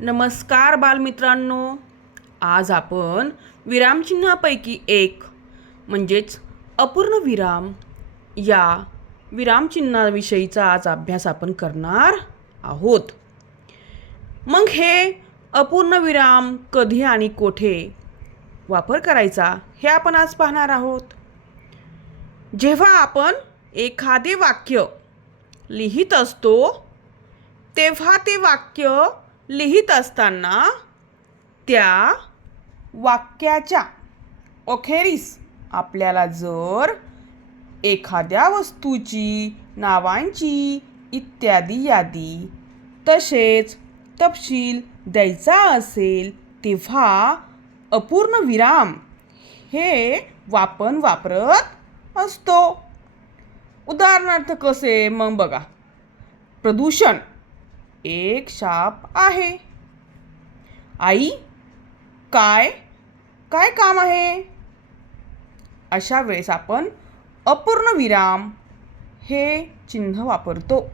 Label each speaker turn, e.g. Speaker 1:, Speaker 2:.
Speaker 1: नमस्कार बालमित्रांनो. आज आपण विरामचिन्हापैकी एक म्हणजेच अपूर्ण विराम या विरामचिन्हाविषयीचा आज अभ्यास आपण करणार आहोत. मग हे अपूर्ण विराम कधी आणि कोठे वापर करायचा हे आपण आज पाहणार आहोत. जेव्हा आपण एखादे वाक्य लिहित असतो तेव्हा ते वाक्य लिहित असताना त्या वाक्याच्या अखेरीस आपल्याला जर एखाद्या वस्तूची नावांची इत्यादी यादी तसेच तपशील द्यायचा असेल तेव्हा अपूर्ण विराम हे वापन वापरत असतो. उदाहरणार्थ कसे? मग बघा. प्रदूषण. एक शाप आहे. आई काय? काय काम आहे? अशा वेळेस आपण अपूर्ण विराम हे चिन्ह वापरतो.